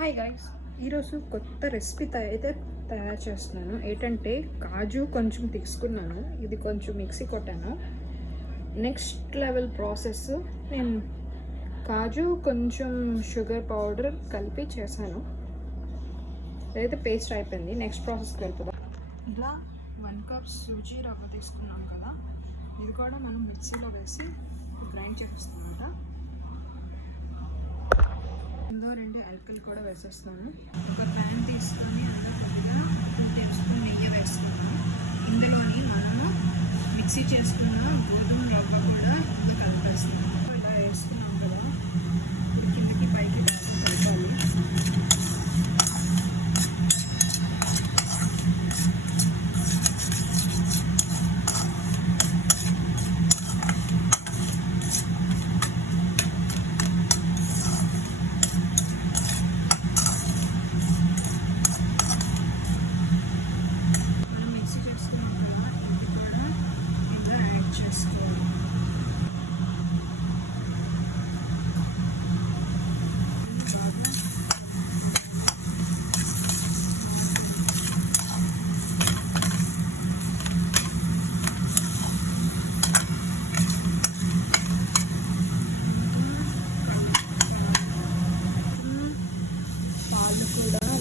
Hi guys, ఈరోజు కొత్త recipe అయితే తయారు చేస్తున్నాను. ఏంటంటే కాజు కొంచెం తీసుకున్నాను, ఇది కొంచెం మిక్సీ కొట్టాను. నెక్స్ట్ లెవెల్ ప్రాసెస్, నేను కాజు కొంచెం షుగర్ పౌడర్ కలిపి చేశాను. అదైతే పేస్ట్ అయిపోయింది. నెక్స్ట్ ప్రాసెస్కి వెళ్తుందా. ఇలా 1 కప్ సూజీ రవ్వ తీసుకున్నాం కదా, ఇది కూడా మనం మిక్సీలో వేసి గ్రైండ్ చేస్తాం కదా. ఇందులో 2 యాలకులు కూడా వేసేస్తాను. ఒక ప్యాన్ తీసుకొని అందులో కొద్దిగా 2 టేబుల్ స్పూన్ నెయ్యి వేసుకున్నాను. ఇందులోని మనము మిక్సీ చేసుకున్న గోధుమ రవ్వ కూడా ఇందులో కలిపేస్తాము. ఇలా వేసుకున్నాం కదా, కిందకి పైకి కలపాలి.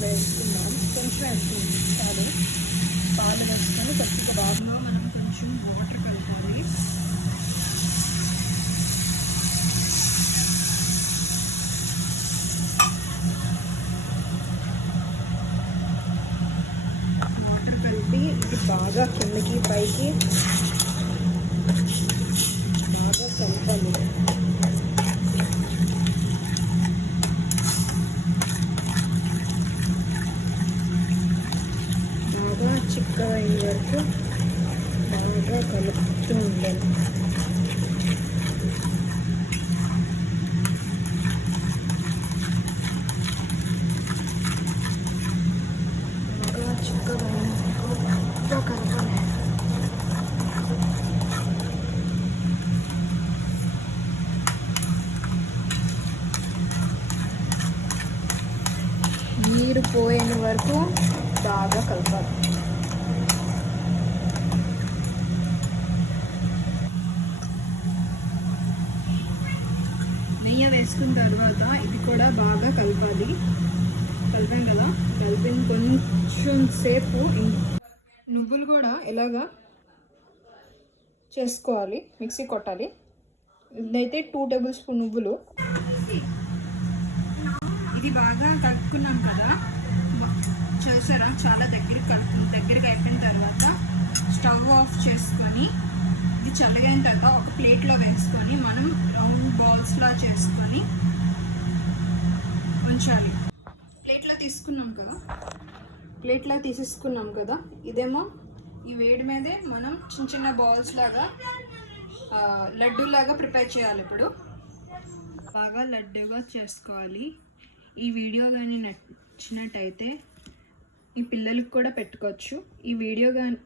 వేసుకున్నాం, కొంచెం వేసుకున్నాం చాలు. పాలు వేసుకొని కొద్దిగా బాగులో మనం కొంచెం వాటర్ కలపాలి. వాటర్ కలిపి ఇది బాగా కిందకి పైకి బాగా కలపాలి. చిక్కగా అయ్యే వరకు బాగా కలుపుతూ ఉండాలి. బాగా చిక్కగా బాగా కలపాలి. నీరు పోయేంత వరకు బాగా కలపాలి. నెయ్యి వేసుకున్న తర్వాత ఇది కూడా బాగా కలపాలి. కలిపాం కదా, కలిపిన కొంచెం సేపు నువ్వులు కూడా ఇలాగా చేసుకోవాలి, మిక్సీ కొట్టాలి. ఇదైతే 2 టేబుల్ స్పూన్ నువ్వులు. ఇది బాగా కలుపుకున్నాం కదా, చూసారా చాలా దగ్గరికి అయిపోయిన తర్వాత స్టవ్ ఆఫ్ చేసుకొని ఇది చల్లగైన తర్వాత ఒక ప్లేట్లో వేసుకొని మనం రౌండ్ బాల్స్లా చేసుకొని ఉంచాలి. ప్లేట్లో తీసేసుకున్నాం కదా, ఇదేమో ఈ వేడి మీదే మనం చిన్న చిన్న బాల్స్ లాగా లడ్డూలాగా ప్రిపేర్ చేయాలి. ఇప్పుడు బాగా లడ్డూగా చేసుకోవాలి. ఈ వీడియో కానీ నచ్చినట్టయితే ఈ పిల్లలకి కూడా పెట్టుకోవచ్చు. ఈ వీడియో కానీ